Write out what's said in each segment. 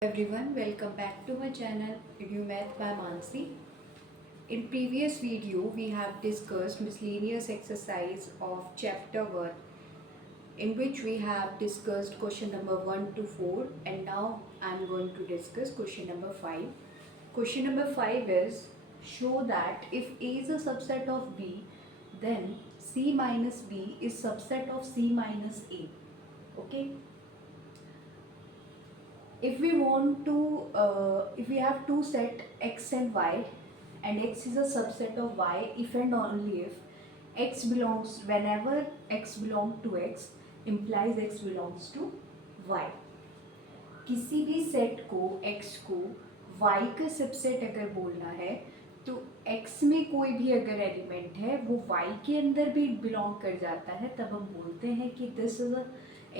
Everyone, welcome back to my channel EduMath by Mansi. In previous video, we have discussed miscellaneous exercise of chapter 1, in which we have discussed question number 1 to 4, and now I am going to discuss question number 5. Question number 5 is, show that if A is a subset of B, then C minus B is subset of C minus A. Okay. If we want to if we have two set x and y, and x is a subset of y if and only if x belongs, whenever x belongs to x implies x belongs to y. किसी भी set को x को y का subset अगर बोलना है तो x में कोई भी अगर एलिमेंट है वो y के अंदर भी बिलोंग कर जाता है, तब हम बोलते हैं कि this is a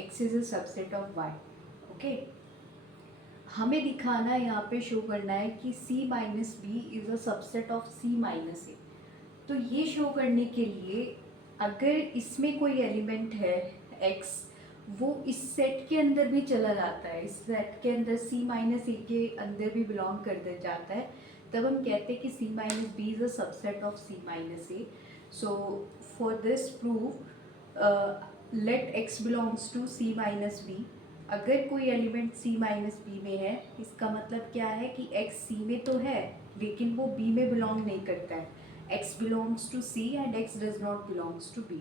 x is a subset of y. Okay. हमें दिखाना है, यहाँ पे शो करना है कि c minus B is a subset of c minus a. तो ये शो करने के लिए अगर इसमें कोई एलिमेंट है x, वो इस सेट के अंदर भी चला जाता है, इस सेट के अंदर c माइनस ए के अंदर भी बिलोंग कर दे जाता है, तब हम कहते हैं कि c minus B is a subset of c minus A. So for this prove let x belongs to c minus B. अगर कोई एलिमेंट c माइनस बी में है, इसका मतलब क्या है कि x c में तो है लेकिन वो b में बिलोंग नहीं करता है. x belongs to c and x does not belongs to b.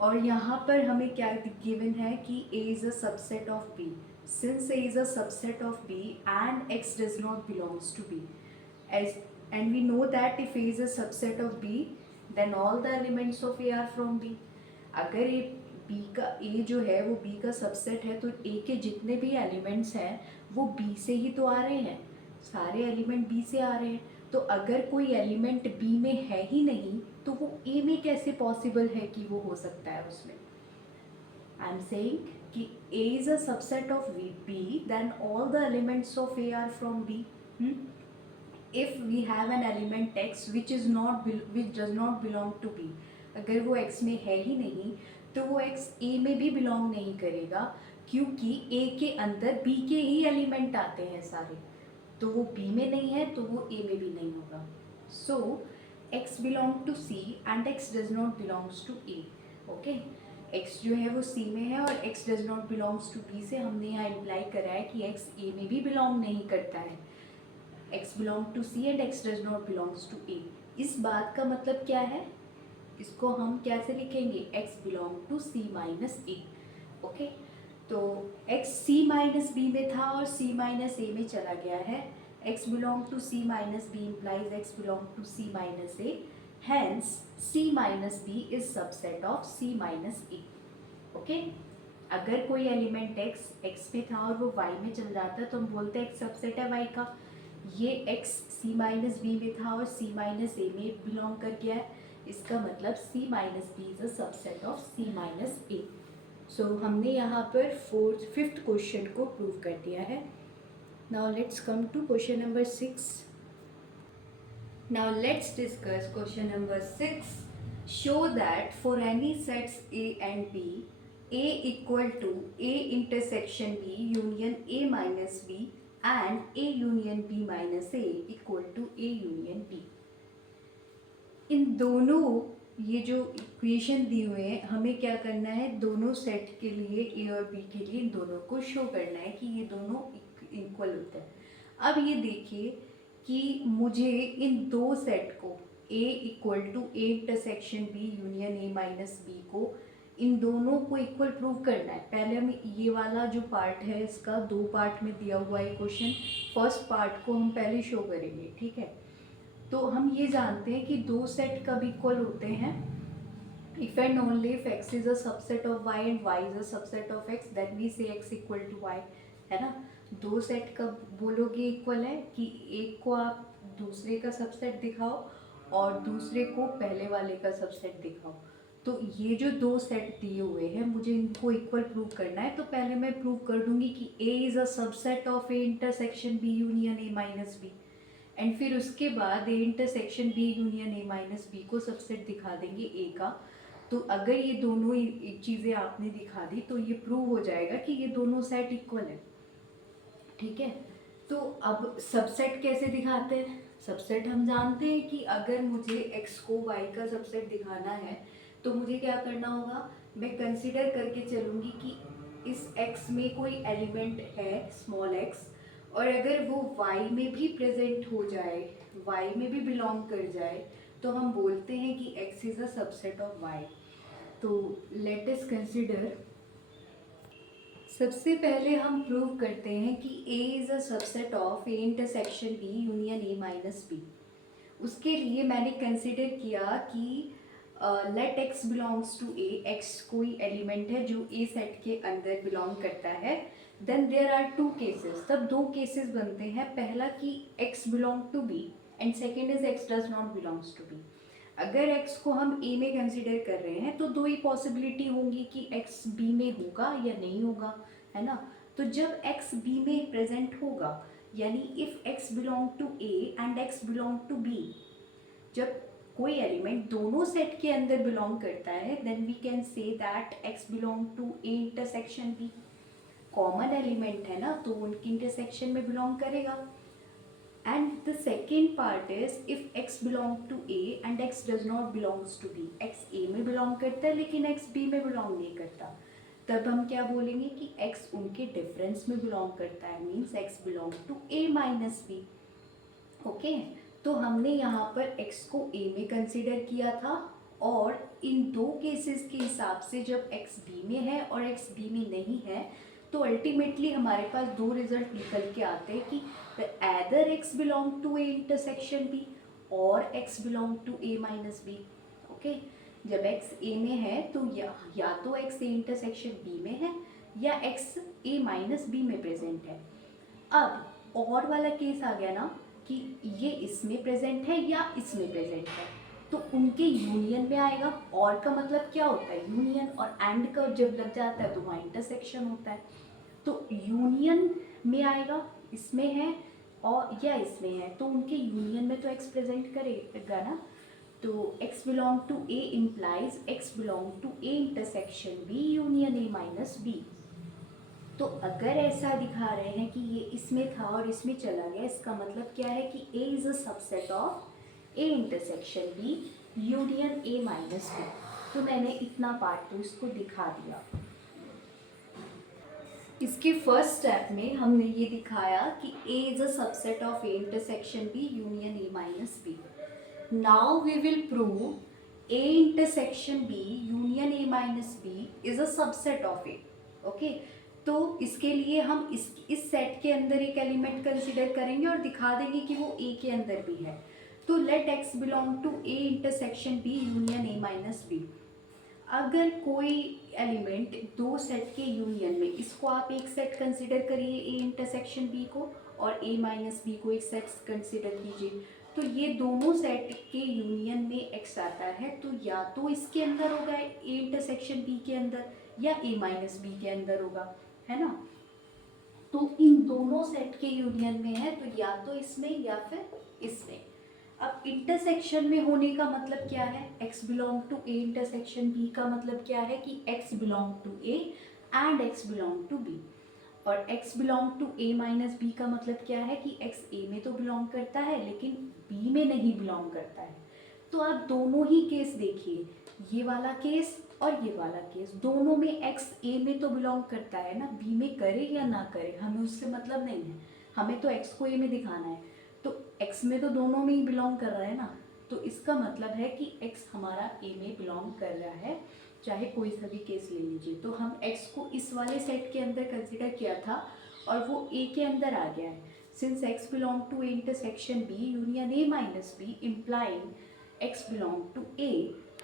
और यहाँ पर हमें क्या गिवन है कि a is a subset of b. Since a is a subset of b and x does not belongs to b, as and we know that if a is a subset of b, then all the elements of a are from b. अगर A B का ए जो है वो B का subset है तो ए के जितने भी एलिमेंट्स हैं वो बी से ही तो आ रहे हैं, सारे एलिमेंट बी से आ रहे हैं. तो अगर कोई एलिमेंट बी में है ही नहीं तो वो ए में कैसे पॉसिबल है कि वो हो सकता है उसमें. आई एम सेइंग कि a is a subset of b, then all the elements of a are from b. If we have an element x which does not belong to b, अगर वो x में है ही नहीं तो वो x a में भी बिलोंग नहीं करेगा, क्योंकि a के अंदर b के ही एलिमेंट आते हैं सारे. तो वो b में नहीं है तो वो a में भी नहीं होगा. So x belong to c and x does not belongs to a. Okay. x जो है वो c में है और x does not belongs to b से हमने यहाँ इम्प्लाई करा है कि x a में भी बिलोंग नहीं करता है. x belong to c and x does not belongs to a. इस बात का मतलब क्या है, इसको हम कैसे लिखेंगे, x belong to c minus A. Okay. तो x c माइनस बी में था और c माइनस ए में चला गया है. x belong to c minus B implies x belong to c minus A. Hence c minus B is subset of c minus A. Okay. अगर कोई एलिमेंट x में था और वो y में चल जाता तो हम बोलते हैं x सबसेट है y का. ये x c माइनस बी में था और c माइनस ए में बिलोंग कर गया है, इसका मतलब c minus B is a subset of c minus A. So हमने यहाँ पर फिफ्थ क्वेश्चन को प्रूव कर दिया है. Now let's come to question number 6. Now let's discuss question number 6. Show that for any sets a and b, a equal to a intersection b union a minus b and a union b minus a equal to a union b. इन दोनों, ये जो equation दी हुए हैं, हमें क्या करना है, दोनों सेट के लिए a और b के लिए इन दोनों को शो करना है कि ये दोनों इक्वल होते हैं. अब ये देखिए कि मुझे इन दो सेट को a equal to a intersection b union a minus b को, इन दोनों को इक्वल प्रूव करना है. पहले हम ये वाला जो पार्ट है इसका दो पार्ट में दिया हुआ है क्वेश्चन, फर्स्ट पार्ट को हम पहले शो करेंगे. ठीक है. तो हम ये जानते हैं कि दो सेट कब इक्वल होते हैं, if and only if x is a subset of y and y is a subset of x, then we say x equal to y. है ना. दो सेट कब बोलोगे इक्वल है, कि एक को आप दूसरे का सबसेट दिखाओ और दूसरे को पहले वाले का सबसेट दिखाओ. तो ये जो दो सेट दिए हुए हैं मुझे इनको इक्वल प्रूव करना है. तो पहले मैं प्रूव कर दूंगी कि a is a subset of a intersection b union a minus b, and फिर उसके बाद a intersection b union a minus b को सबसेट दिखा देंगे a का. तो अगर ये दोनों चीज़ें आपने दिखा दी तो ये प्रूव हो जाएगा कि ये दोनों सेट इक्वल है. ठीक है। तो अब सबसेट कैसे दिखाते हैं? सबसेट हम जानते हैं कि अगर मुझे x को y का सबसेट दिखाना है तो मुझे क्या करना होगा, मैं कंसिडर करके चलूँगी कि इस x में कोई एलिमेंट है स्मॉल x, और अगर वो y में भी प्रेजेंट हो जाए, y में भी बिलोंग कर जाए, तो हम बोलते हैं कि x is a subset of y। तो लेट अस कंसिडर, सबसे पहले हम प्रूव करते हैं कि A is a subset of A intersection B union A minus B। उसके लिए मैंने कंसिडर किया कि let x belongs to A, x कोई एलिमेंट है जो A सेट के अंदर बिलोंग करता है। Then there are two cases, तब दो केसेस बनते हैं, पहला कि x belong to B and second is x does not belongs to B। अगर x को हम a में कंसिडर कर रहे हैं तो दो ही पॉसिबिलिटी होंगी कि x b में होगा या नहीं होगा, है ना। तो जब x b में प्रेजेंट होगा, यानी if x belong to a and x belong to b, जब कोई एलिमेंट दोनों सेट के अंदर बिलोंग करता है, then we can say that x belong to a intersection b। Common element है ना, तो उनकी इंटरसेक्शन में बिलोंग करेगा। And the second part is if x belong to A and x does not belongs to B, x A में belong करता है लेकिन x B में belong नहीं करता, तब हम क्या बोलेंगे कि x उनके डिफरेंस में belong करता है, means x belong to A minus B। Okay, तो हमने यहाँ पर x को A में कंसिडर किया था, और इन दो केसेस के हिसाब से जब x B में है और x B में नहीं है, तो अल्टीमेटली हमारे पास दो रिजल्ट निकल के आते हैं कि either x belong to A intersection B और x belong to A minus B। Okay, जब x A में है तो या तो x A intersection B में है या x A minus B में प्रेजेंट है। अब और वाला केस आ गया ना कि ये इसमें प्रेजेंट है या इसमें प्रेजेंट है, तो उनके यूनियन में आएगा। और का मतलब क्या होता है, यूनियन, और एंड का जब लग जाता है तो वहाँ इंटरसेक्शन होता है। तो यूनियन में आएगा, इसमें है और या इसमें है, तो उनके यूनियन में तो x प्रेजेंट करेगा ना। तो x belong to a implies x belong to a intersection b union a minus b। तो अगर ऐसा दिखा रहे हैं कि ये इसमें था और इसमें चला गया, इसका मतलब क्या है कि a is a subset of a intersection b union a minus b। तो मैंने इतना पार्ट तो इसको दिखा दिया। इसके फर्स्ट स्टेप में हमने ये दिखाया कि A is a subset of A intersection B union A minus B। Now we will prove A intersection B union A minus B is a subset of A। Okay, तो इसके लिए हम इस सेट के अंदर एक एलिमेंट कंसिडर करेंगे और दिखा देंगे कि वो A के अंदर भी है। तो let x belong to A intersection B union A minus B। अगर कोई एलिमेंट दो सेट के यूनियन में, इसको आप एक सेट कंसिडर करिए A इंटरसेक्शन B को, और A माइनस B को एक सेट कंसिडर कीजिए, तो ये दोनों सेट के यूनियन में x आता है, तो या तो इसके अंदर होगा A इंटरसेक्शन B के अंदर या A माइनस B के अंदर होगा, है ना। तो इन दोनों सेट के यूनियन में है तो या तो इसमें या फिर इसमें। अब इंटरसेक्शन में होने का मतलब क्या है, x belong to a intersection b का मतलब क्या है कि x belong to a and x belong to b, और x belong to a minus b का मतलब क्या है कि x a में तो बिलोंग करता है लेकिन b में नहीं बिलोंग करता है। तो आप दोनों ही केस देखिए, ये वाला केस और ये वाला केस, दोनों में x a में तो बिलोंग करता है ना, b में करे या ना करे हमें उससे मतलब नहीं है, हमें तो x को a में दिखाना है। तो x में तो दोनों में ही बिलोंग कर रहा है ना, तो इसका मतलब है कि x हमारा a में बिलोंग कर रहा है, चाहे कोई सा भी केस ले लीजिए। तो हम x को इस वाले सेट के अंदर कंसिडर किया था और वो a के अंदर आ गया है। Since x belong to a intersection b union a minus b implying x belong to a,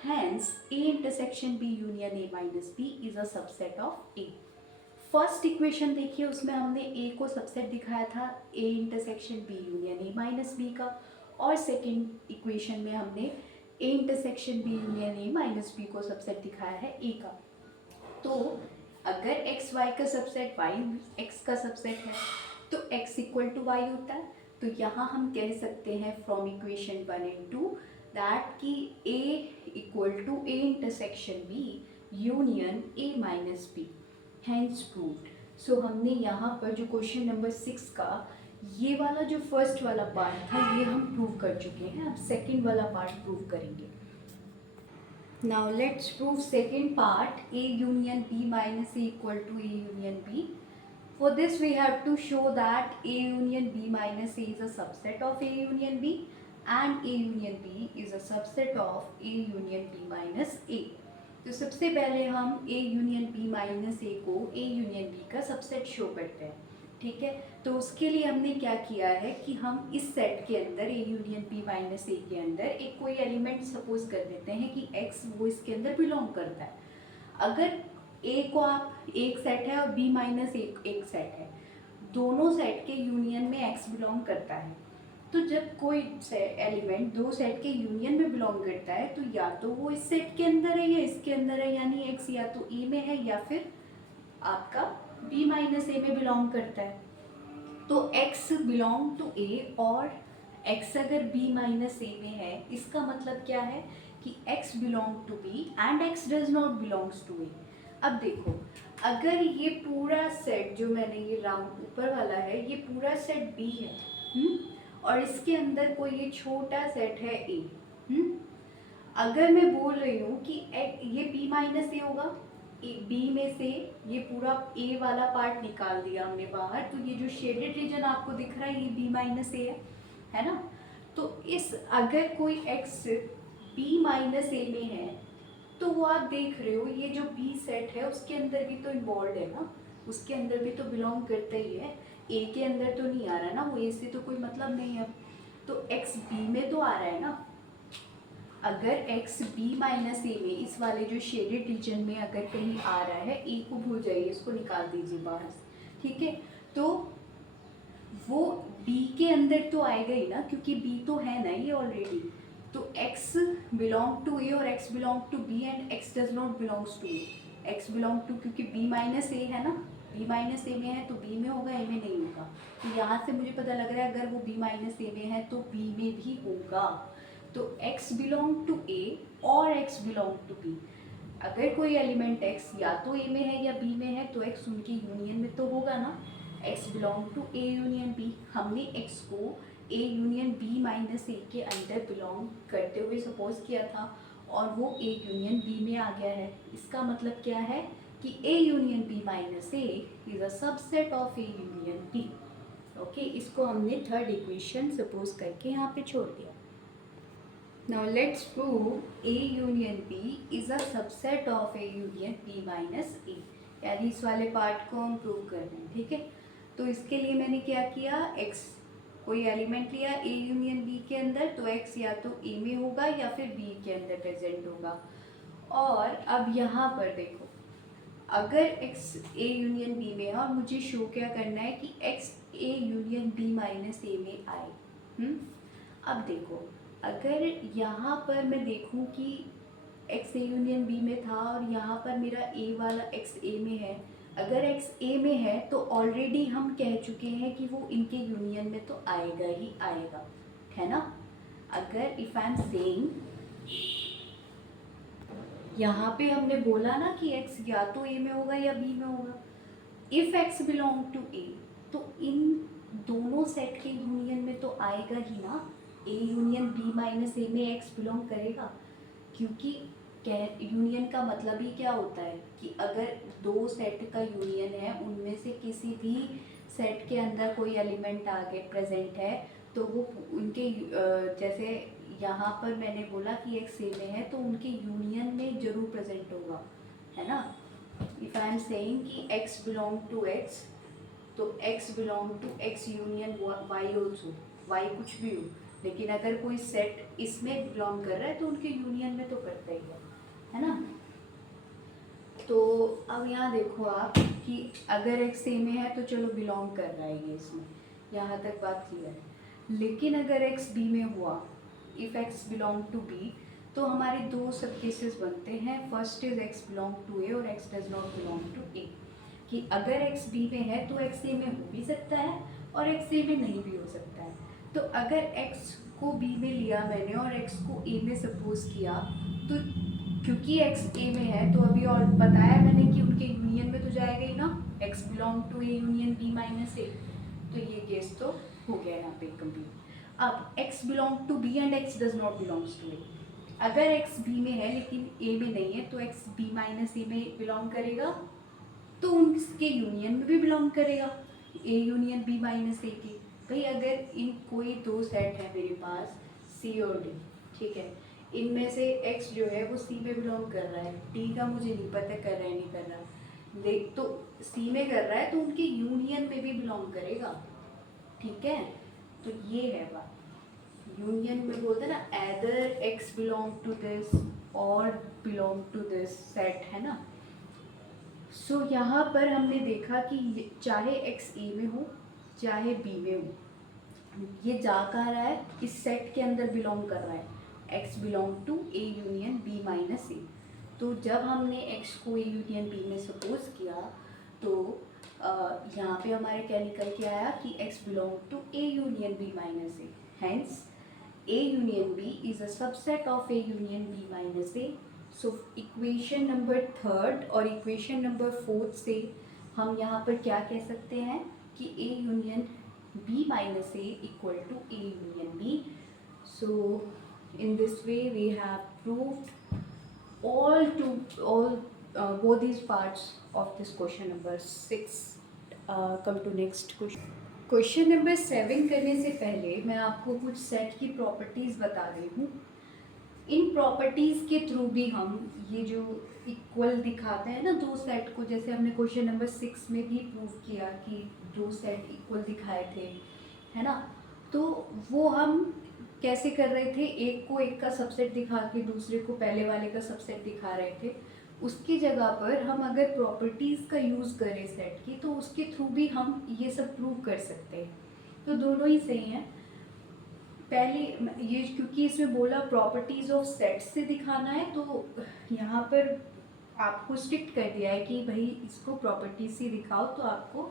hence a intersection b union a minus b is a subset of a। First equation देखिए, उसमें हमने a को subset दिखाया था a intersection b union a minus b का, और second equation में हमने a intersection b union a minus b को सबसेट दिखाया है a का। तो अगर x y का सबसेट y x का सबसेट है तो x इक्वल टू y होता है। तो यहाँ हम कह सकते हैं फ्रॉम इक्वेशन 1 एंड 2 दैट कि a equal to a intersection b union a minus b, hence proved। So हमने यहाँ पर जो क्वेश्चन नंबर 6 का ये वाला जो फर्स्ट वाला पार्ट था ये हम प्रूव कर चुके हैं, अब सेकंड वाला पार्ट प्रूव करेंगे। Now let's prove second part, A union B minus A equal to A union B. For this we have to show that A union B minus A is a subset of A union B and A union B is a subset of A union B minus A. तो सबसे पहले हम A union B minus A को A union B का subset show करते हैं, ठीक है। तो उसके लिए हमने क्या किया है कि हम इस सेट के अंदर A union B minus A के अंदर एक कोई एलिमेंट सपोज कर देते हैं कि X वो इसके अंदर बिलोंग करता है। अगर A को आप एक सेट है और B माइनस एक सेट है, दोनों सेट के यूनियन में X बिलोंग करता है। तो जब कोई एलिमेंट दो सेट के यूनियन में बिलोंग करता है तो या तो वो इस सेट के अंदर है या इसके अंदर है, यानी X या तो A में है या फिर आपका B माइनस A में बिलोंग करता है। तो X बिलोंग टू A और X अगर B माइनस A में है, इसका मतलब क्या है कि X belong to B and X does not belongs to A। अब देखो, अगर ये पूरा सेट जो मैंने ये राउंड ऊपर वाला है ये पूरा सेट B है, और इसके अंदर कोई ये छोटा सेट है A, अगर मैं बोल रही हूँ कि ये B माइनस A होगा, B में से ये पूरा A वाला पार्ट निकाल दिया हमने बाहर, तो ये जो शेडेड रीजन आपको दिख रहा है ये B माइनस A है ना। तो इस अगर कोई X B माइनस A में है तो वो आप देख रहे हो ये जो B सेट है उसके अंदर भी तो इन्वॉल्व है ना, उसके अंदर भी तो बिलोंग करता ही है, A के अंदर तो नहीं आ रहा ना, वो A से तो कोई मतलब नहीं है। तो X B में तो आ रहा है ना। अगर X B माइनस A में इस वाले जो शेडेड रीजन में अगर कहीं आ रहा है, A को भूल जाइए, इसको निकाल दीजिए बाहर, ठीक है। तो वो B के अंदर तो आएगा ही ना, क्योंकि B तो है ना ये ऑलरेडी। तो X बिलोंग टू A और X belong to B and X does not belongs to A। X belong to, क्योंकि B माइनस A है ना, B माइनस A में है तो B में होगा, A में नहीं होगा। तो यहाँ से मुझे पता लग रहा है अगर वो B माइनस A में है तो B में भी होगा। तो X बिलोंग टू A और X बिलोंग टू B। अगर कोई एलिमेंट X या तो A में है या B में है तो X उनकी यूनियन में तो होगा ना। X belong to A union B, हमने X को A union B minus A के अंदर बिलोंग करते हुए सपोज किया था और वो A यूनियन B में आ गया है। इसका मतलब क्या है कि A union B minus A is a subset of A union B। Okay, इसको हमने थर्ड इक्वेशन सपोज करके यहाँ पे छोड़ दिया। Now let's prove A union B is a subset of A union B minus A, यानी इस वाले पार्ट को हम प्रूव कर रहे हैं, ठीक है। तो इसके लिए मैंने क्या किया, X कोई एलिमेंट लिया A यूनियन B के अंदर, तो X या तो A में होगा या फिर B के अंदर प्रेजेंट होगा। और अब यहाँ पर देखो, अगर X A यूनियन B में है और मुझे शो क्या करना है कि X A union B minus A में आए। अब देखो, अगर यहाँ पर मैं देखूँ कि X A यूनियन B में था और यहाँ पर मेरा A वाला X A में है, अगर X A में है तो ऑलरेडी हम कह चुके हैं कि वो इनके यूनियन में तो आएगा ही आएगा, है ना। अगर इफ आई एम सेइंग, यहाँ पे हमने बोला ना कि X या तो A में होगा या B में होगा। If X belong to A तो इन दोनों सेट के यूनियन में तो आएगा ही ना। A union B minus A में X बिलोंग करेगा, क्योंकि यूनियन का मतलब ही क्या होता है कि अगर दो सेट का यूनियन है उनमें से किसी भी सेट के अंदर कोई एलिमेंट आगे प्रेजेंट है तो वो उनके जैसे यहाँ पर मैंने बोला कि X A में है तो उनके यूनियन में जरूर प्रेजेंट होगा, है ना। इफ आई एम सेइंग कि X बिलोंग टू X तो X belong to X union Y also, Y कुछ भी हो, लेकिन अगर कोई सेट इसमें बिलोंग कर रहा है तो उनके यूनियन में तो करता ही है ना। तो अब यहाँ देखो आप कि अगर X A में है तो चलो बिलोंग कर रहा है ये इसमें, यहाँ तक बात क्लियर है। लेकिन अगर X B में हुआ, if X belong to B, तो हमारे दो सब केसेस बनते हैं। First is X belong to A और X does not belong to A, कि अगर X B में है तो X A में हो भी सकता है और X A में नहीं भी हो सकता है। तो अगर X को B में लिया मैंने और X को A में सपोज किया, तो क्योंकि X A में है तो अभी और बताया मैंने कि उनके यूनियन में तो जाएगा ही ना, x belong to A union b minus a, तो ये केस तो हो गया यहाँ पे कंप्लीट। अब x belong to b and x does not belongs to a. अगर x b में है लेकिन a में नहीं है, तो x b माइनस ए में बिलोंग करेगा, तो उनके यूनियन में भी बिलोंग करेगा, ए यूनियन बी माइनस ए के। भाई अगर इन कोई दो सेट है मेरे पास सी और डी, ठीक है, इनमें से x जो है वो सी में बिलोंग कर रहा है, डी का मुझे नहीं पता कर रहा है नहीं कर रहा, देख तो सी में कर रहा है तो उनके यूनियन में भी बिलोंग करेगा, ठीक है। तो ये है बात, यूनियन में बोलते हैं ना, either x belong to this और बिलोंग टू दिस सेट, है ना। सो यहाँ पर हमने देखा कि चाहे x ए में हो चाहे b में हो, ये जा कहाँ रहा है, इस सेट के अंदर बिलोंग कर रहा है, x belong to A union b minus a. तो जब हमने x को ए यूनियन b में सपोज किया, तो यहाँ पे हमारे क्या निकल के आया कि x belong to A union b minus A, hence a union b is a subset of a union b minus A. So equation number third और इक्वेशन नंबर फोर्थ से हम यहाँ पर क्या कह सकते हैं कि a union b minus a equal to a union b. So in this way we have proved both these parts of this question number 6. Come to next question. Question number 7 करने से पहले मैं आपको कुछ सेट की properties बता रही हूँ। इन प्रॉपर्टीज़ के थ्रू भी हम ये जो इक्वल दिखाते हैं ना दो सेट को, जैसे हमने क्वेश्चन नंबर 6 में भी प्रूव किया कि दो सेट इक्वल दिखाए थे, है ना, तो वो हम कैसे कर रहे थे, एक को एक का सबसेट दिखा के दूसरे को पहले वाले का सबसेट दिखा रहे थे। उसकी जगह पर हम अगर प्रॉपर्टीज़ का यूज़ करें सेट की, तो उसके थ्रू भी हम ये सब प्रूव कर सकते हैं। तो दोनों ही सही हैं। पहले ये क्योंकि इसमें बोला प्रॉपर्टीज़ ऑफ सेट से दिखाना है, तो यहाँ पर आपको स्ट्रिक्ट कर दिया है कि भाई इसको प्रॉपर्टीज से दिखाओ। तो आपको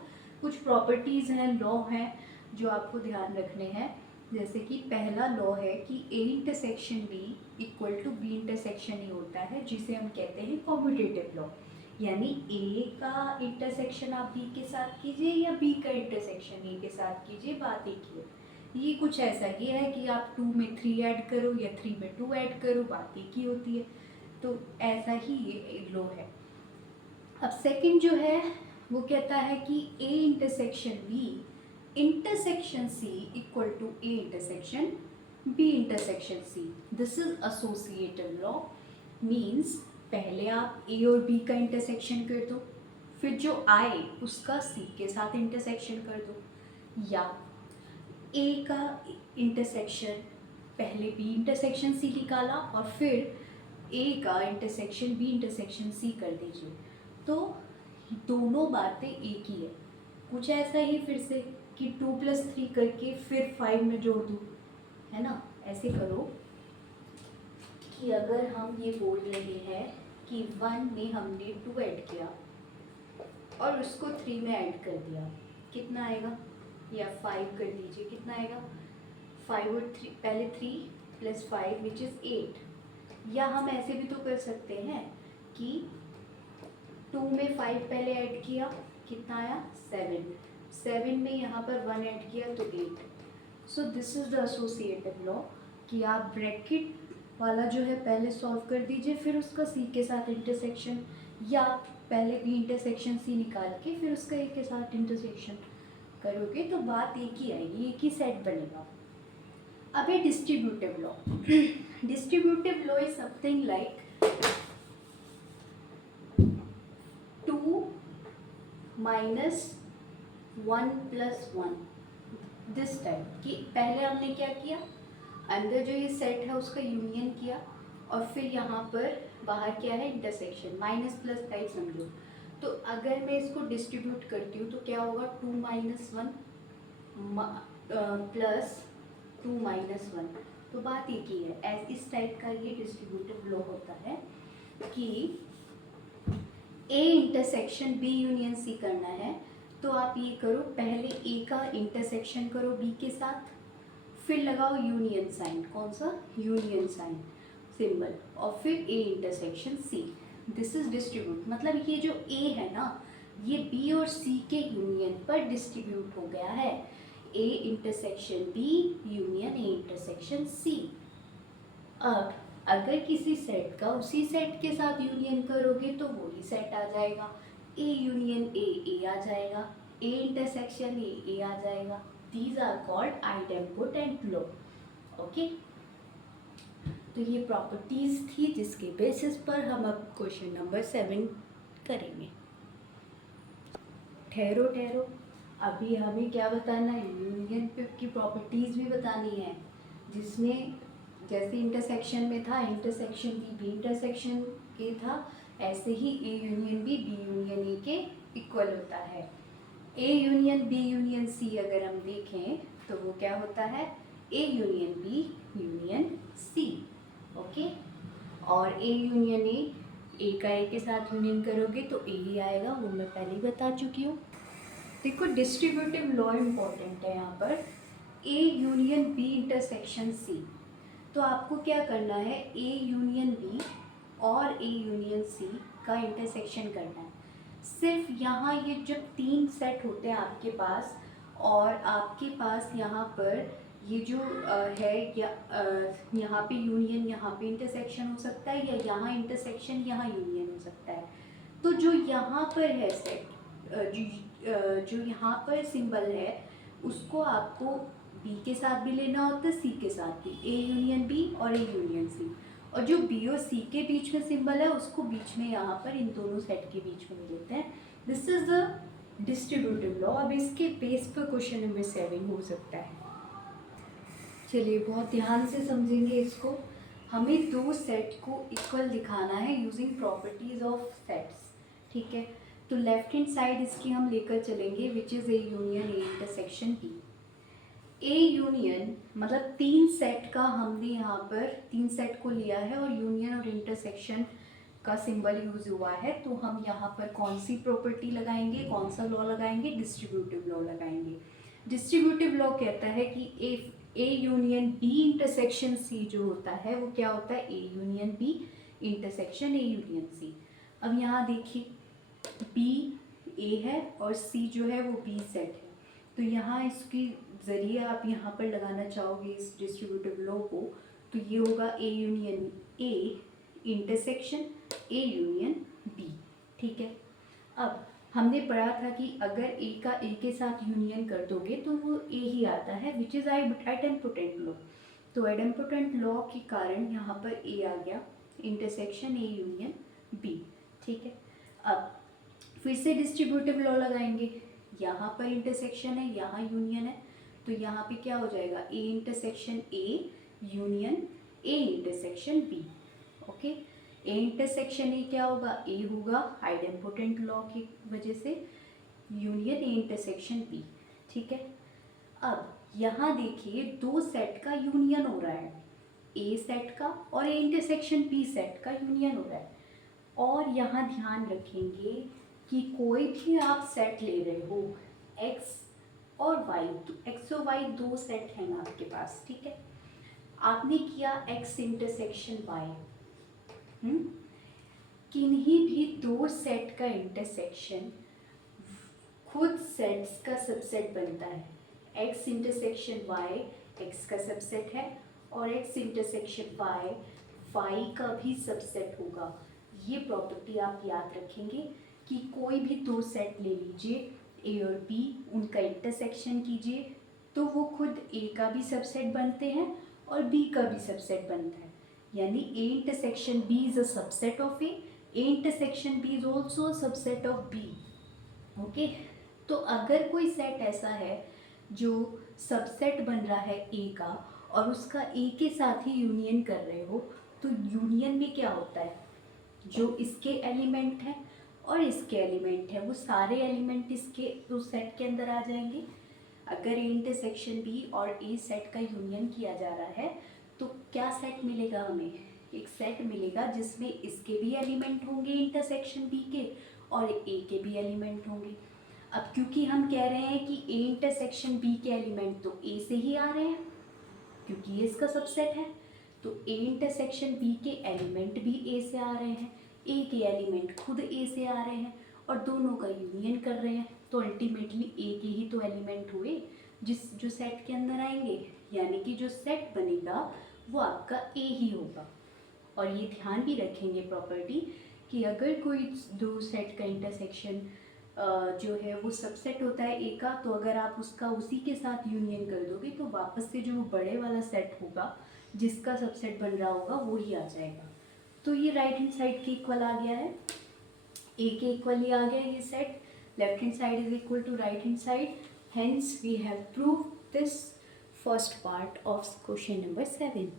कुछ प्रॉपर्टीज़ हैं, लॉ हैं जो आपको ध्यान रखने हैं। जैसे कि पहला लॉ है कि A intersection B equal to B intersection A होता है, जिसे हम कहते हैं कॉम्यूटेटिव लॉ। यानी ए का इंटरसेक्शन आप बी के साथ कीजिए या बी का इंटरसेक्शन ए के साथ कीजिए, बात एक ही है। ये कुछ ऐसा ये है कि आप 2 में 3 ऐड करो या 3 में 2 ऐड करो, बात एक ही होती है। तो ऐसा ही ये लॉ है। अब सेकंड जो है वो कहता है कि A intersection B intersection C equal to A intersection B intersection C. This is associative law. Means पहले आप ए और बी का इंटरसेक्शन कर दो, फिर जो आए उसका सी के साथ इंटरसेक्शन कर दो, या ए का इंटरसेक्शन पहले बी इंटरसेक्शन सी निकाला और फिर ए का इंटरसेक्शन बी इंटरसेक्शन सी कर दीजिए। तो दोनों बातें एक ही है। कुछ ऐसा ही फिर से कि 2 + 3 करके फिर 5 में जोड़ दूँ, है ना। ऐसे करो कि अगर हम ये बोल रहे हैं कि 1 में हमने 2 ऐड किया और उसको 3 में ऐड कर दिया, कितना आएगा, या 5 कर दीजिए, कितना आएगा, 5 और 3, पहले 3 + 5 विच इज़ 8। या हम ऐसे भी तो कर सकते हैं कि 2 में 5 पहले ऐड किया, कितना आया, 7 में यहाँ पर 1 ऐड किया तो 8। So this is the associative law कि आप ब्रैकेट वाला जो है पहले सॉल्व कर दीजिए, फिर उसका सी के साथ इंटरसेक्शन, या पहले बी इंटरसेक्शन सी निकाल के फिर उसका ए के साथ इंटरसेक्शन करोगे तो बात एक ही आएगी, एक ही सेट बनेगा। अब है distributive law. Distributive law is something like 2 - 1 + 1 this type कि पहले हमने क्या किया, अंदर जो ये सेट है उसका यूनियन किया और फिर यहाँ पर बाहर क्या है, इंटरसेक्शन, माइनस प्लस टाइप समझो। तो अगर मैं इसको डिस्ट्रीब्यूट करती हूँ तो क्या होगा, 2 - 1 प्लस 2 - 1, तो बात एक ही है। इस टाइप का ये डिस्ट्रीब्यूटिव लॉ होता है कि A intersection B union C करना है, तो आप ये करो, पहले ए का इंटरसेक्शन करो बी के साथ, फिर लगाओ यूनियन साइन, कौन सा, यूनियन साइन सिंबल, और फिर A intersection C. This is distribute, मतलब ये जो ए है ना, ये बी और सी के यूनियन पर डिस्ट्रीब्यूट हो गया है। A intersection B union A intersection C. अब अगर किसी सेट का उसी सेट के साथ यूनियन करोगे तो वही सेट आ जाएगा। ए यूनियन ए आ जाएगा, ए इंटरसेक्शन ए आ जाएगा। These are called idempotent law. Okay, तो ये प्रॉपर्टीज थी जिसके बेसिस पर हम अब क्वेश्चन नंबर 7 करेंगे। ठहरो ठहरो, अभी हमें क्या बताना है, यूनियन की प्रॉपर्टीज भी बतानी है, जिसमें जैसे इंटरसेक्शन में था इंटरसेक्शन बी इंटरसेक्शन ए था, ऐसे ही a union b union a के इक्वल होता है। ए यूनियन बी यूनियन सी अगर हम देखें तो वो क्या होता है, ए union b union c. Okay, और ए यूनियन ए का ए के साथ यूनियन करोगे तो ए ही आएगा, वो मैं पहले ही बता चुकी हूँ। देखो डिस्ट्रीब्यूटिव लॉ इम्पॉर्टेंट है यहाँ पर, A union B intersection C. तो आपको क्या करना है, ए यूनियन बी और ए यूनियन सी का इंटरसेक्शन करना है। सिर्फ यहाँ ये जब 3 सेट होते हैं आपके पास, और आपके पास यहाँ पर ये जो है या यहाँ पे यूनियन यहाँ पे इंटरसेक्शन हो सकता है, या यहाँ इंटरसेक्शन यहाँ यूनियन हो सकता है। तो जो यहाँ पर है सेट, जो यहाँ पर सिंबल है उसको आपको बी के साथ भी लेना होता है, सी के साथ भी, ए यूनियन बी और ए यूनियन सी। और जो बी और सी के बीच में सिंबल है उसको बीच में यहाँ पर इन दोनों सेट के बीच में लेते हैं। This is the distributive law. अब इसके बेस पर क्वेश्चन नंबर 7 हो सकता है। चलिए बहुत ध्यान से समझेंगे इसको। हमें 2 सेट को इक्वल दिखाना है यूजिंग प्रॉपर्टीज ऑफ सेट्स। ठीक है, तो लेफ्ट हैंड साइड इसकी हम लेकर चलेंगे which is A union A intersection B. A union मतलब 3 सेट का हमने यहाँ पर 3 सेट को लिया है और यूनियन और इंटरसेक्शन का सिंबल यूज हुआ है, तो हम यहाँ पर कौन सी प्रॉपर्टी लगाएंगे, कौन सा लॉ लगाएंगे, डिस्ट्रीब्यूटिव लॉ लगाएंगे। डिस्ट्रीब्यूटिव लॉ कहता है कि A union B intersection C जो होता है वो क्या होता है, ए union B intersection A union C. अब यहाँ देखिए बी ए है और सी जो है वो बी सेट है, तो यहाँ इसके ज़रिए आप यहाँ पर लगाना चाहोगे इस डिस्ट्रीब्यूटिव लॉ को, तो ये होगा A union A intersection A union B. ठीक है, अब हमने पढ़ा था कि अगर ए का ए के साथ यूनियन कर दोगे तो वो ए ही आता है विच इज़ आइडेम्पोटेंट लॉ। तो आइडेम्पोटेंट लॉ के कारण यहाँ पर ए आ गया, इंटरसेक्शन ए यूनियन बी। ठीक है, अब फिर से डिस्ट्रीब्यूटिव लॉ लगाएंगे, यहाँ पर इंटरसेक्शन है यहाँ यूनियन है, तो यहाँ पे क्या हो जाएगा, A intersection A union A intersection B. Okay, A intersection A क्या होगा, ए होगा आइडेम्पोटेंट लॉ की वजह से, यूनियन ए इंटरसेक्शन बी। ठीक है, अब यहाँ देखिए 2 सेट का यूनियन हो रहा है, ए सेट का और ए इंटरसेक्शन बी सेट का यूनियन हो रहा है। और यहाँ ध्यान रखेंगे कि कोई भी आप सेट ले रहे हो एक्स और वाई, तो एक्स और वाई 2 सेट हैं आपके पास। ठीक है, आपने किया एक्स इंटरसेक्शन वाई, किन्हीं भी 2 सेट का इंटरसेक्शन खुद सेट्स का सबसेट बनता है। एक्स इंटरसेक्शन वाई एक्स का सबसेट है और एक्स इंटरसेक्शन वाई वाई का भी सबसेट होगा। ये प्रॉपर्टी आप याद रखेंगे कि कोई भी 2 सेट ले लीजिए ए और बी, उनका इंटरसेक्शन कीजिए तो वो खुद ए का भी सबसेट बनते हैं और बी का भी सबसेट बनता है। यानी A intersection B is a subset of A intersection B is also a subset of B. Okay, तो अगर कोई सेट ऐसा है जो सबसेट बन रहा है ए का और उसका ए के साथ ही यूनियन कर रहे हो, तो यूनियन में क्या होता है, जो इसके एलिमेंट हैं और इसके एलिमेंट हैं वो सारे एलिमेंट इसके उस सेट के अंदर आ जाएंगे। अगर ए इंटरसेक्शन बी और ए सेट का यूनियन किया जा रहा है तो क्या सेट मिलेगा हमें, एक सेट मिलेगा जिसमें इसके भी एलिमेंट होंगे इंटरसेक्शन बी के और ए के भी एलिमेंट होंगे। अब क्योंकि हम कह रहे हैं कि ए इंटरसेक्शन बी के एलिमेंट तो ए से ही आ रहे हैं क्योंकि ये इसका सबसेट है, तो ए इंटरसेक्शन बी के एलिमेंट भी ए से आ रहे हैं, ए के एलिमेंट खुद ए से आ रहे हैं और दोनों का यूनियन कर रहे हैं, तो अल्टीमेटली ए के ही तो एलिमेंट हुए जो सेट के अंदर आएंगे, यानी कि जो सेट बनेगा वो आपका ए ही होगा। और ये ध्यान भी रखेंगे प्रॉपर्टी कि अगर कोई दो सेट का इंटरसेक्शन जो है वो सबसेट होता है ए का, तो अगर आप उसका उसी के साथ यूनियन कर दोगे तो वापस से जो बड़े वाला सेट होगा जिसका सबसेट बन रहा होगा वो ही आ जाएगा। तो ये राइट हैंड साइड के इक्वल आ गया है, ए के इक्वल ही आ गया ये set, left hand side is equal to right hand side, hence we have prove this first part of question number 7।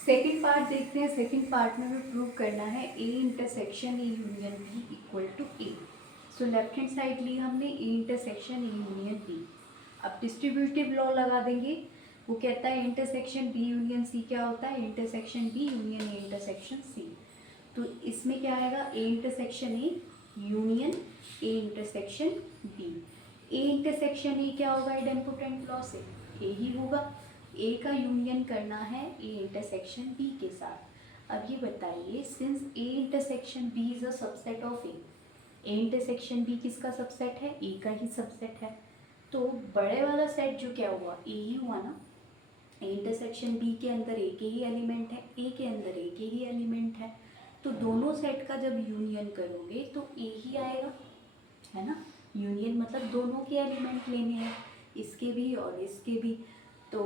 Second part देखते हैं। सेकेंड पार्ट में हमें प्रूव करना है A intersection A union B equal to A. So left hand side ली हमने A intersection A union B. अब distributive law लगा देंगे, वो कहता है इंटरसेक्शन बी यूनियन सी क्या होता है, intersection B union A intersection C. तो इसमें क्या आएगा, A intersection A union A intersection B. A intersection A क्या होगा, इडेम्पोटेंट लॉ से ए ही होगा। ए का यूनियन करना है ए इंटरसेक्शन बी के साथ। अब ये बताइए, since A intersection B is a subset of A intersection B किसका सबसेट है, ए का ही सबसेट है। तो बड़े वाला सेट जो क्या हुआ, ए ही हुआ ना। ए इंटरसेक्शन बी के अंदर ए के ही एलिमेंट है, ए के अंदर ए के ही एलिमेंट है, तो दोनों सेट का जब यूनियन करोगे तो ए ही आएगा, है ना। यूनियन मतलब दोनों के एलिमेंट लेने हैं, इसके भी और इसके भी। तो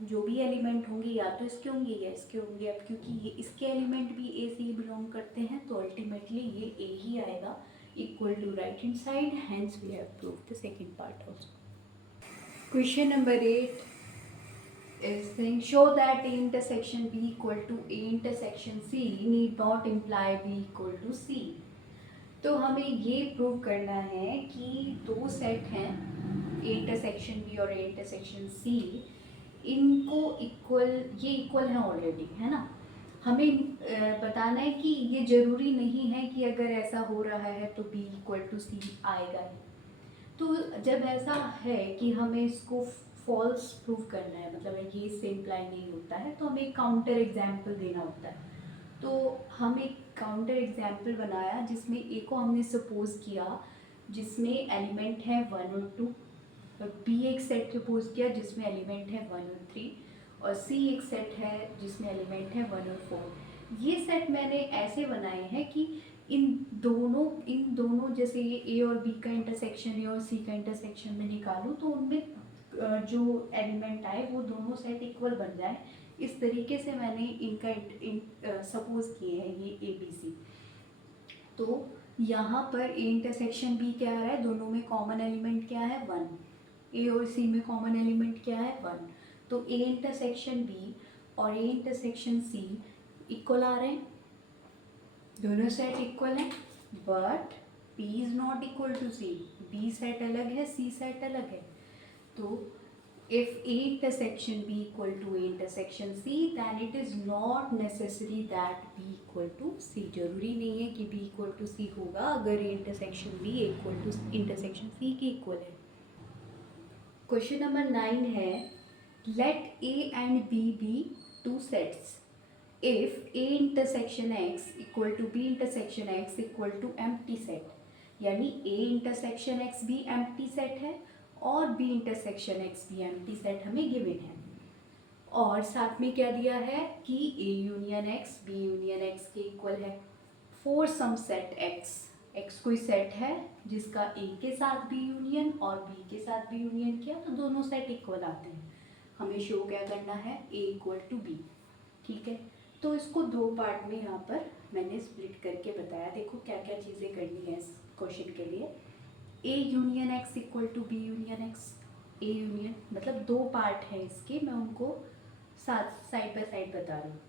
जो भी एलिमेंट होंगे या तो इसके होंगे या इसके होंगे। अब क्योंकि ये इसके एलिमेंट भी ए से ही बिलोंग करते हैं तो अल्टीमेटली ये ए ही आएगा, equal to right hand side, hence we have proved the second part also. Question number 8 is saying show that A intersection B equal to A intersection C need not imply B equal to C। तो हमें ये prove करना है कि दो set हैं A intersection B और ए intersection सी, इनको इक्वल, ये इक्वल है ऑलरेडी, है ना। हमें बताना है कि ये ज़रूरी नहीं है कि अगर ऐसा हो रहा है तो बी इक्वल टू सी आएगा ही। तो जब ऐसा है कि हमें इसको फॉल्स प्रूव करना है, मतलब ये इससे इम्प्लाई नहीं होता है, तो हमें एक काउंटर एग्जाम्पल देना होता है। तो हम एक काउंटर एग्जाम्पल बनाया जिसमें ए को हमने सपोज किया जिसमें एलिमेंट है 1 और 2, और बी एक सेट सपोज किया जिसमें एलिमेंट है 1 और 3, और सी एक सेट है जिसमें एलिमेंट है 1 और 4। ये सेट मैंने ऐसे बनाए हैं कि इन दोनों जैसे ये ए और बी का इंटरसेक्शन, ए और सी का इंटरसेक्शन में निकालूँ तो उनमें जो एलिमेंट आए वो दोनों सेट इक्वल बन जाए। इस तरीके से मैंने इनका सपोज किए हैं ये ए बी सी। तो यहाँ पर ए इंटरसेक्शन बी क्या आ रहा है, दोनों में कॉमन एलिमेंट क्या है 1, ए और सी में कॉमन एलिमेंट क्या है 1। तो ए इंटरसेक्शन बी और ए इंटरसेक्शन सी इक्वल आ रहे हैं, दोनों सेट इक्वल हैं, but B is not equal to C. B set अलग है, सी सेट अलग है। तो if A intersection B equal to A intersection C then it is not necessary that B equal to C। जरूरी नहीं है कि B equal to C होगा अगर A intersection B equal to intersection C के equal है। Question number 9 है let A and B be two sets if A intersection X equal to B intersection X equal to empty set। यानी A intersection X भी empty set है और B intersection X B empty set हमें given है, और साथ में क्या दिया है कि A union X B union X के इक्वल है for some set X. X कोई सेट है जिसका ए के साथ भी यूनियन और बी के साथ भी यूनियन किया तो दोनों सेट इक्वल आते हैं। हमें शो क्या करना है, ए इक्वल टू बी, ठीक है। तो इसको दो पार्ट में यहाँ पर मैंने स्प्लिट करके बताया। देखो क्या क्या चीज़ें करनी है इस क्वेश्चन के लिए। A union X equal to B union X. A union मतलब दो पार्ट है इसके, मैं उनको साथ साइड बाय साइड बता रही हूँ।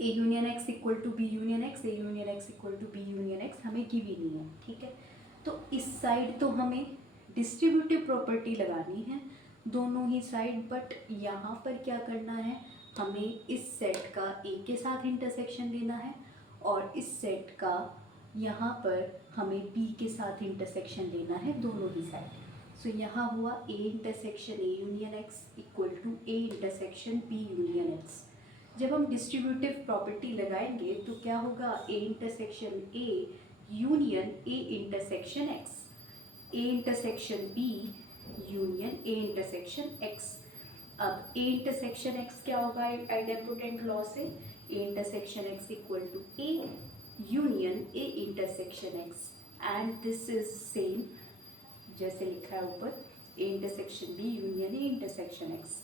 A union X equal to B union X, A union X equal to B union X हमें गिवन नहीं है, ठीक है। तो इस साइड तो हमें डिस्ट्रीब्यूटिव प्रॉपर्टी लगानी है दोनों ही साइड, बट यहाँ पर क्या करना है, हमें इस सेट का ए के साथ इंटरसेक्शन लेना है और इस सेट का यहाँ पर हमें बी के साथ इंटरसेक्शन लेना है दोनों ही साइड। सो यहाँ हुआ A intersection A union X equal to A intersection B union X. जब हम डिस्ट्रीब्यूटिव प्रॉपर्टी लगाएंगे तो क्या होगा, A intersection A union A intersection X, A intersection B union A intersection X. अब ए इंटरसेक्शन एक्स क्या होगा idempotent law से, A intersection X equal to A union A intersection X, and this is same जैसे लिखा है ऊपर, A intersection B union A intersection X.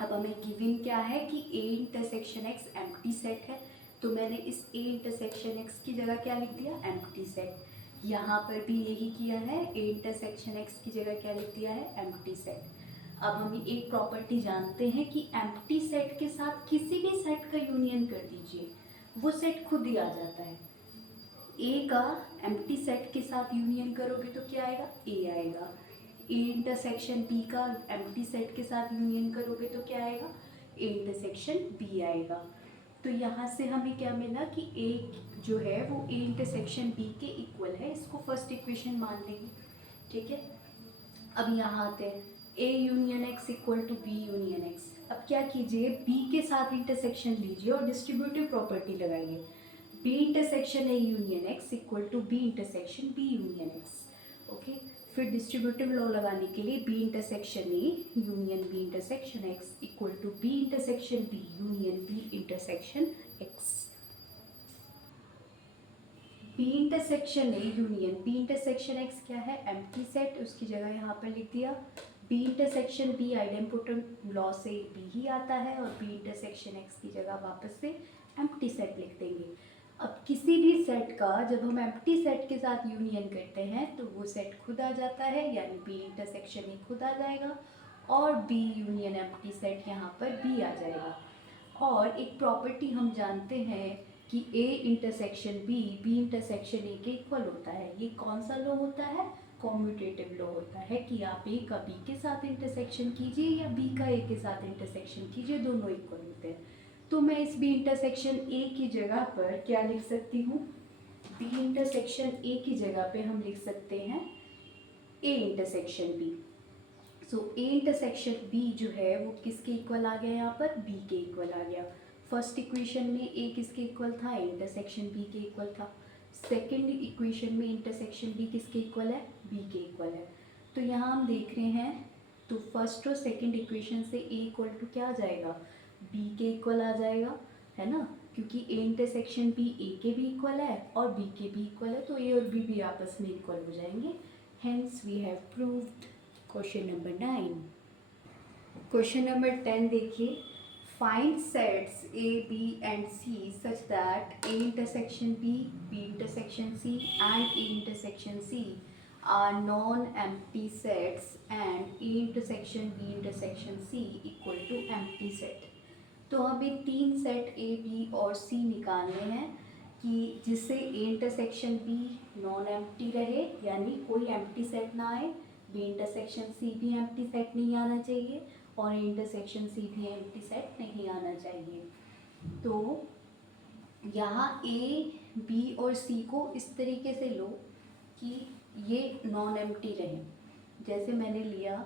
अब हमें गिवन क्या है कि A intersection x empty set है, तो मैंने इस ए इंटरसेक्शन एक्स की जगह क्या लिख दिया, एम्प्टी सेट। यहाँ पर भी यही किया है, ए इंटरसेक्शन एक्स की जगह क्या लिख दिया है, एम्प्टी सेट। अब हम एक प्रॉपर्टी जानते हैं कि एम्प्टी सेट के साथ किसी भी सेट का यूनियन कर दीजिए, वो सेट खुद ही आ जाता है। ए का एम्प्टी सेट के साथ यूनियन करोगे तो क्या आएगा, ए आएगा। ए इंटरसेक्शन बी का एम्प्टी सेट के साथ यूनियन करोगे तो क्या आएगा, ए इंटरसेक्शन बी आएगा। तो यहाँ से हमें क्या मिला कि ए जो है वो ए इंटरसेक्शन बी के इक्वल है, इसको फर्स्ट इक्वेशन मान लेंगे, ठीक है। अब यहाँ आते हैं, A union X equal to B union X. अब क्या कीजिए, बी के साथ इंटरसेक्शन लीजिए और डिस्ट्रीब्यूटिव प्रॉपर्टी लगाइए, B intersection A union X equal to B intersection B union X, okay. फिर डिस्ट्रीब्यूटिव लॉ लगाने के लिए B intersection A union B intersection X equal to B intersection B union B intersection X. B intersection A union B intersection X क्या है, empty set, उसकी जगह यहाँ पर लिख दिया B intersection B, idempotent law से बी ही आता है, और बी इंटरसेक्शन एक्स की जगह वापस से एम्प्टी सेट लिख देंगे। अब किसी भी सेट का जब हम एम्प्टी सेट के साथ यूनियन करते हैं तो वो सेट खुद आ जाता है, यानी बी इंटरसेक्शन ए खुद आ जाएगा और बी यूनियन एम्प्टी सेट यहाँ पर बी आ जाएगा। और एक प्रॉपर्टी हम जानते हैं कि A intersection B B intersection A के इक्वल होता है। ये कौन सा लॉ होता है, कॉम्यूटेटिव लॉ होता है कि आप ए का बी के साथ इंटरसेक्शन कीजिए या बी का ए के साथ इंटरसेक्शन कीजिए, दोनों इक्वल होते हैं। तो मैं इस बी इंटरसेक्शन ए की जगह पर क्या लिख सकती हूँ, बी इंटरसेक्शन ए की जगह पे हम लिख सकते हैं A intersection B. So A intersection B जो है वो किसके इक्वल आ गया, यहाँ पर बी के इक्वल आ गया। फर्स्ट इक्वेशन में ए किसके इक्वल था, ए इंटरसेक्शन बी के इक्वल था। सेकेंड इक्वेशन में इंटरसेक्शन बी किसके इक्वल है, बी के इक्वल है। तो यहाँ हम देख रहे हैं, तो फर्स्ट और सेकेंड इक्वेशन से ए इक्वल टू क्या आ जाएगा, बी के इक्वल आ जाएगा, है ना, क्योंकि ए इंटरसेक्शन बी ए के भी इक्वल है और बी के भी इक्वल है, तो ए और बी भी आपस में इक्वल हो जाएंगे। Hence we have proved question number 9। Question number 10 देखिए, find sets A B and C such that A intersection B B intersection C and A intersection C are non-empty sets and A intersection B intersection C equal to empty set। तो हमें तीन set A, B और C निकालने हैं कि जिससे A intersection B non empty रहे, यानी कोई एम्प्टी सेट ना आए, B इंटरसेक्शन C भी एम्प्टी सेट नहीं आना चाहिए और A इंटरसेक्शन C भी एम्प्टी सेट नहीं आना चाहिए। तो यहाँ A, B और C को इस तरीके से लो कि ये नॉन एम्प्टी रहे, जैसे मैंने लिया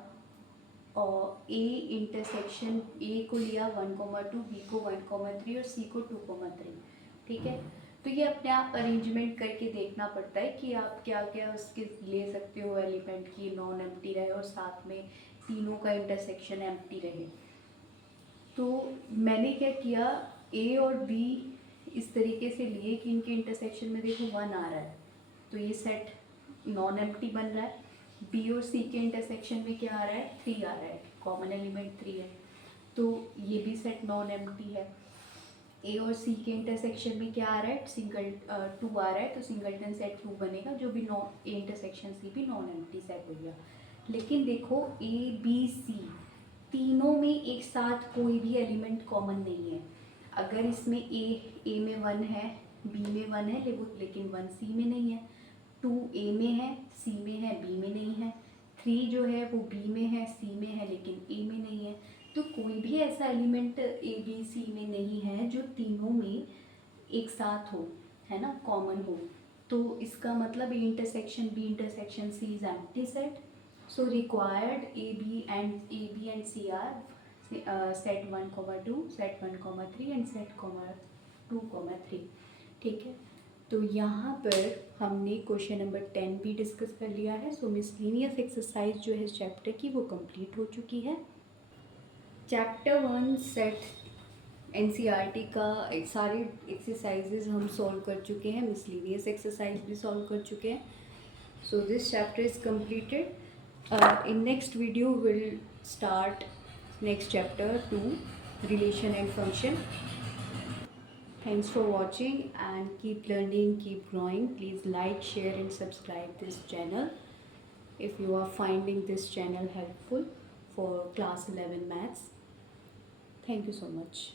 और ए इंटरसेक्शन ए को लिया 1,2, बी को 1,3 और सी को 2,3, ठीक है। तो ये अपने आप अरेंजमेंट करके देखना पड़ता है कि आप क्या क्या उसके ले सकते हो एलिमेंट की नॉन एम्प्टी रहे और साथ में तीनों का इंटरसेक्शन एम्प्टी रहे। तो मैंने क्या किया, ए और बी इस तरीके से लिए कि इनके इंटरसेक्शन में देखो 1 आ रहा है, तो ये सेट नॉन एम्प्टी बन रहा है। बी और सी के इंटरसेक्शन में क्या आ रहा है, 3 आ रहा है, कॉमन एलिमेंट 3 है, तो ये भी सेट नॉन एम्प्टी है। ए और सी के इंटरसेक्शन में क्या आ रहा है, 2 आ रहा है, तो सिंगलटन सेट 2 बनेगा, जो भी नॉन ए इंटरसेक्शन सी भी नॉन एम्प्टी सेट हो गया। लेकिन देखो ए बी सी तीनों में एक साथ कोई भी एलिमेंट कॉमन नहीं है। अगर इसमें ए में 1 है, बी में 1 है, लेकिन 1 सी में नहीं है, 2 ए में है, सी में है, बी में नहीं है, 3 जो है वो बी में है, सी में है, लेकिन ए में नहीं है। तो कोई भी ऐसा एलिमेंट ए बी सी में नहीं है जो तीनों में एक साथ हो, है ना, कॉमन हो। तो इसका मतलब A intersection C is empty set. So required A B and C are set 1, 2, set 1, 3 and set 2, 3। ठीक है, तो यहाँ पर हमने क्वेश्चन नंबर 10 भी डिस्कस कर लिया है। सो मिसलिनियस एक्सरसाइज जो है इस चैप्टर की वो कंप्लीट हो चुकी है। चैप्टर 1 सेट एनसीईआरटी का सारे एक्सरसाइजेज हम सॉल्व कर चुके हैं, मिसलिनियस एक्सरसाइज भी सॉल्व कर चुके हैं। So this chapter is completed. In next video we'll start next chapter 2, relation and function. Thanks for watching and keep learning, keep growing. Please like, share and subscribe this channel if you are finding this channel helpful for class 11 maths. Thank you so much.